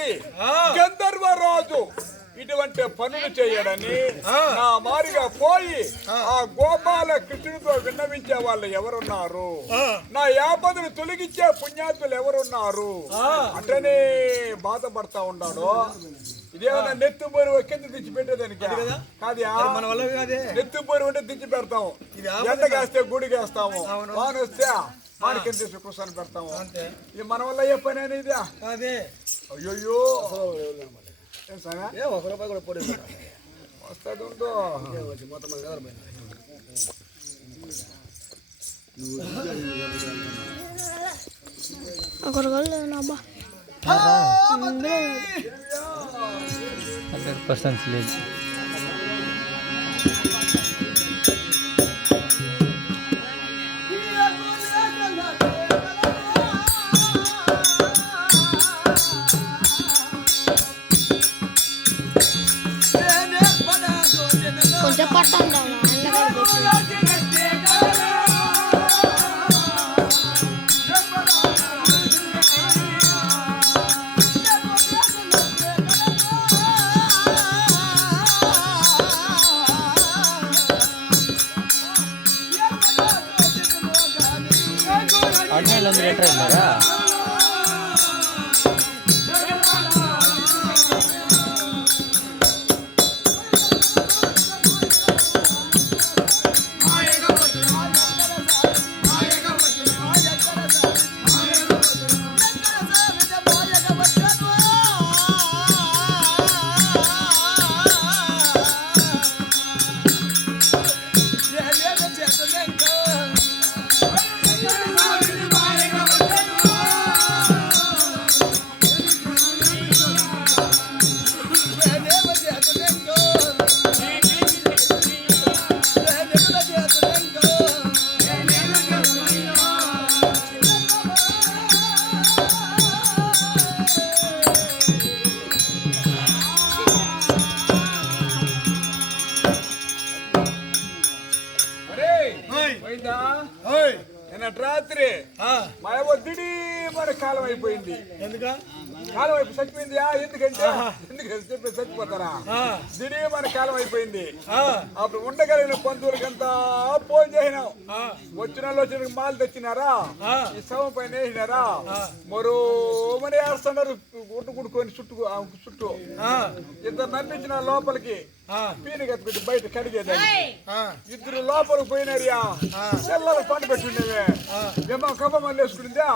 తండ్రి గంధర్వరాజు ఇటువంటి పనులు చేయడని నా మారిగా పోయి ఆ గోపాల కృష్ణుడితో విన్నవించే వాళ్ళు ఎవరున్నారు, నా యాపదను తొలగించే పుణ్యాతులు ఎవరున్నారు అట్లనే బాధపడతా ఉన్నాడు. ఇదేమన్నా నెత్తి బరువు కింద తెచ్చి పెట్టేదానికి కాదు, నెత్తి బరువు అంటే తెచ్చి పెడతాము, ఎండ కాస్తే గుడికి వేస్తాము, వాన వస్తే వాన కింద కూర్చొని పెడతాము. ఇది మన వల్ల ఏ పని అనేది అయ్యో ₹1 కూడా పొడి వస్తుంది ఉందో మొత్తం లేదు. కొంచెం పట్టండి అన్నీ లెటర్ అయిందా? రాత్రి మా వద్దుడి మన కాలం అయిపోయింది. కాలం అయిపోయి చచ్చిపోయింది. ఎందుకంటే చచ్చిపోతారా? దిడి మన కాలం అయిపోయింది. అప్పుడు ఉండగలిగిన పంతువులకంతా ఫోన్ చేసినాం. వచ్చిన వాళ్ళు వచ్చిన మాలు తెచ్చినారా, ఈ శవం పైన వేసినారా, మరో మని ఏడుస్తున్నారు గుడ్డు కుడుకొని చుట్టూ ఇద్దరు నమ్మించిన లోపలికి పీనుగ పెట్టి బయట కడిగేదాన్ని. ఇద్దరు లోపలికి పోయినారియా, పిల్లలు పండు పెట్టుండేవే, ఏమో కబ్బమని వేసుకుందా,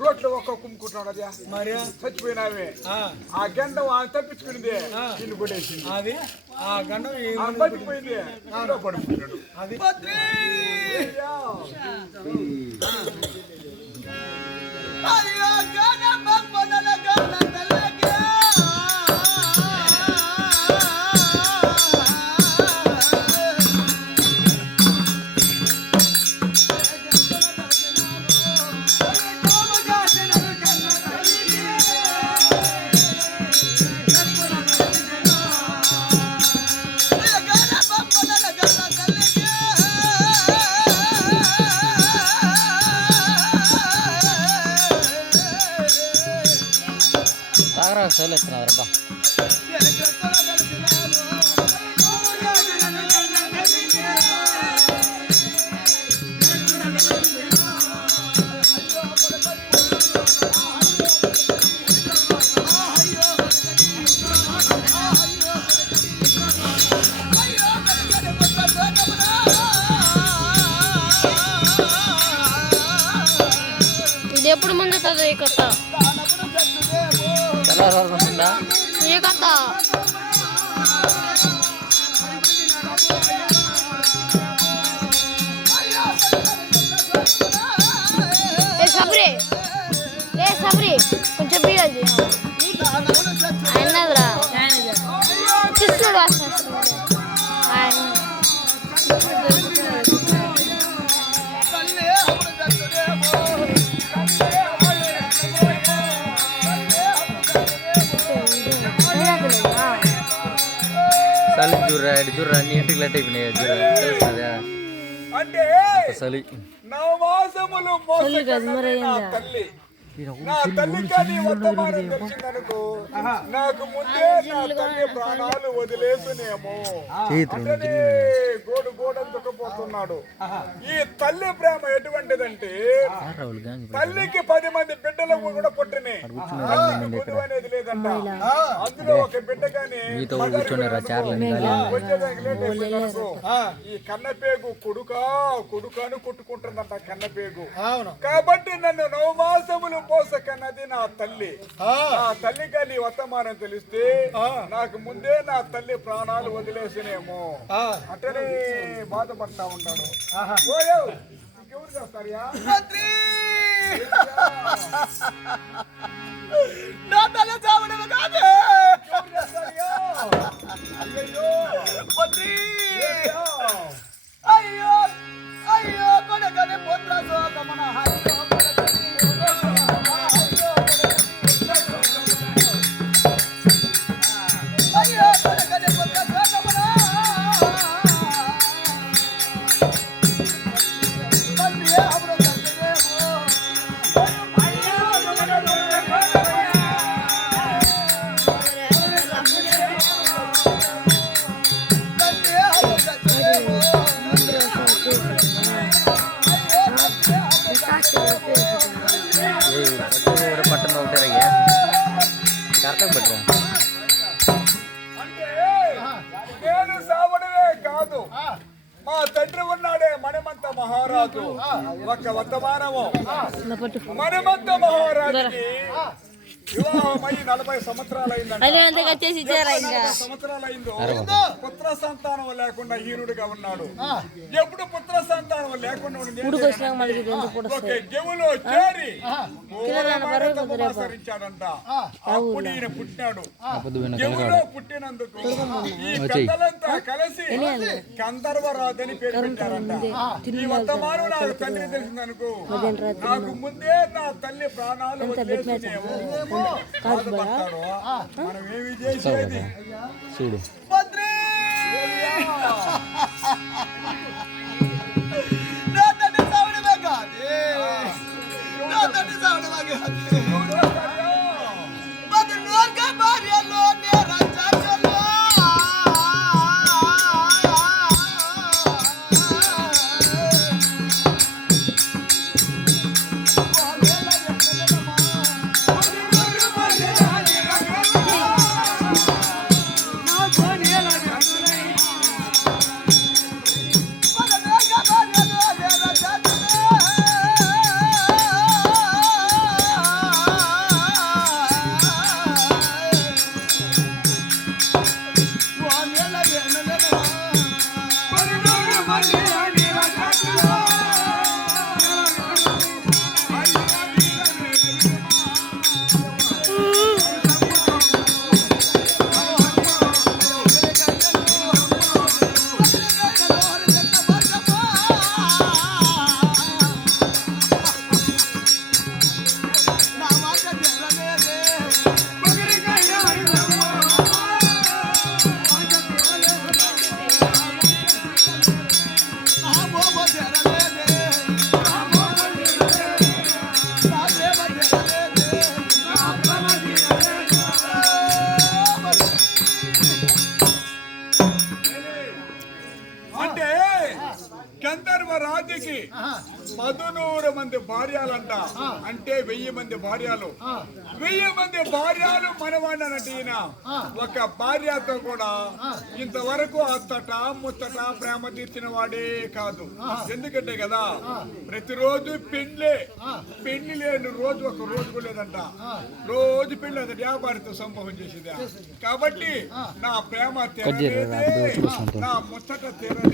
రోడ్లు ఒక్క కుమ్ముకుంటున్నాడు. అదే చచ్చిపోయినావే. ఆ గండం ఆమె తప్పించుకునింది, ఇల్లు కొట్టేసింది. అది ఆ గండం బతికిపోయింది, పడిపోయాడు. అది సోలేస్తున్నారబ్బా. ఇది ఎప్పుడు ముందు ఈ కథ ఏ కథ సబ్రీ కొంచెం బియ్యాలి అన్నదిరా కృష్ణుడు చలి జుర్రా నీటికి లెట్ అయిపోయినాయి. జుర్రా అంటే చలి నవమాసములు తల్లి నా తల్లి కానీ వర్తమానం తెలిసిందనుకో నాకు ముందే నా తల్లి ప్రాణాలు వదిలేసునేమో అంటే గోడు గోడందుకుపోతున్నాడు. ఈ తల్లి ప్రేమ ఎటువంటిదంటే తల్లికి 10 మంది బిడ్డలు కూడా పుట్టినాయి, గురువు అనేది లేదంట. అందులో ఒక బిడ్డ కానీ ఈ కన్నపేగు కొడుకాను కొట్టుకుంటుందంట కన్నపేగు. కాబట్టి నన్ను 9 మాసములు పోసకన్నది నా తల్లి. నా తల్లి కానీ వర్తమానం తెలిస్తే నాకు ముందే నా తల్లి ప్రాణాలు వదిలేసినేమో అంటేనే బాధపడతా ఉన్నాడు. ఓయో ఇంకెవరు చేస్తారయ్యా? నా తల్లి చావడం కాదు. అయ్యో అయ్యో కొడకని పుత్ర శోకమున అయ్యో కొడకని పుత్ర శోకమున తండ్రి అప్పుడు పట్టణం ఒకటే కరెక్ట్గా పెట్టరా. అంటే నేను సావడమే కాదు, మా తండ్రి ఉన్నాడే మణిమంత మహారాజు. ఒక వర్తమానము మణిమంత మహారాజుకి వివాహమై 40 సంవత్సరాలు అయిందో పుత్ర సంతానం లేకుండా హీనుడిగా ఉన్నాడు. ఎప్పుడు పుత్ర సంతానం లేకుండా ఒక గెవులో చేరి ఆచరించాడంట. అప్పుడు ఈయన పుట్టినాడు. గెవులో పుట్టినందుకు ఈ పెద్దలంతా కలిసి గంధర్వరాజని పేరు పెట్టారంట. ఈ వర్తమానం నాకు తండ్రి తెలిసిందనుకో నాకు ముందే నా తల్లి ప్రాణాలు వదిలేసినేమో బాధపడతాడు. మనం ఏమి చేసేది చూడు. నా తండ్రి చావడమే కాదు. నా తండ్రి చావడమే కాదు. బదులుగా భార్యలో నేరాజాలో అంటే గంధర్వరాజుకి 11 మంది భార్యలంట. అంటే 1000 మంది భార్యలు. 1000 మంది భార్యలు మనవాడనంటే ఈయన ఒక భార్యతో కూడా ఇంతవరకు అత్తట ముత్తట ప్రేమ తీర్చిన వాడే కాదు. ఎందుకంటే కదా ప్రతిరోజు పెళ్లి లేని రోజు ఒక రోజు కూడా లేదంట. రోజు పెళ్లి అది వ్యాపారితో సంభవం చేసేదా. కాబట్టి నా ప్రేమ తీరలేదు, నా ముచ్చట తీరలేదు.